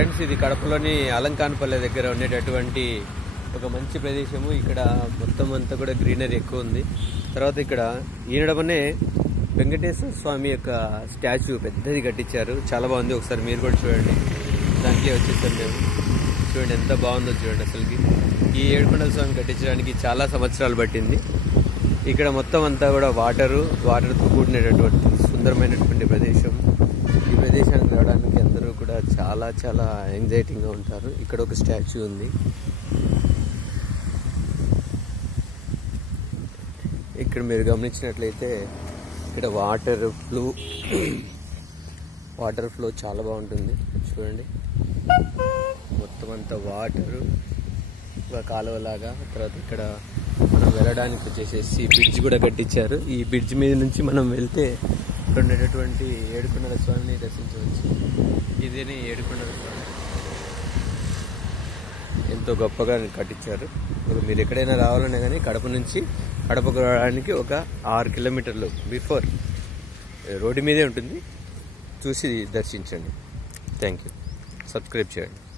Friends ఇది కడపలోని అలంకాన్పల్లె దగ్గర ఉండేటటువంటి ఒక మంచి ప్రదేశము. ఇక్కడ మొత్తం అంతా కూడా గ్రీనరీ ఎక్కువ ఉంది. తర్వాత ఇక్కడ ఈనడమనే వెంకటేశ్వర స్వామి యొక్క స్టాచ్యూ పెద్దది కట్టించారు. చాలా బాగుంది. ఒకసారి మీరు కూడా చూడండి. దాంట్లో వచ్చేసాం మేము. చూడండి ఎంత బాగుందో చూడండి అసలుకి. ఈ ఏడుకొండల స్వామి కట్టించడానికి చాలా సంవత్సరాలు పట్టింది. ఇక్కడ మొత్తం అంతా కూడా వాటరు వాటర్తో కూడినటువంటి సుందరమైనటువంటి ప్రదేశం. ఈ ప్రదేశానికి రావడానికి కూడా చాలా చాలా ఎంగ్జైటింగ్గా ఉంటారు. ఇక్కడ ఒక స్టాచ్యూ ఉంది. ఇక్కడ మీరు గమనించినట్లయితే ఇక్కడ వాటర్ ఫ్లో వాటర్ ఫ్లో చాలా బాగుంటుంది. చూడండి. మొత్తం అంతా వాటరు కాలువలాగా తర్వాత ఇక్కడ మనం వెళ్ళడానికి వచ్చేసేసి బ్రిడ్జ్ కూడా కట్టించారు. ఈ బ్రిడ్జ్ మీద నుంచి మనం వెళ్తే ఇక్కడ ఉండేటటువంటి ఏడుకొండల స్వామిని దర్శించవచ్చు. ఇదేనే ఏడుకొండల స్వామి. ఎంతో గొప్పగా కట్టించారు. ఇప్పుడు మీరు ఎక్కడైనా రావాలన్నా కానీ కడప నుంచి కడపకు రావడానికి ఒక ఆరు కిలోమీటర్లు బిఫోర్ రోడ్డు మీదే ఉంటుంది. చూసి దర్శించండి. Thank you. సబ్స్క్రైబ్ చేయండి.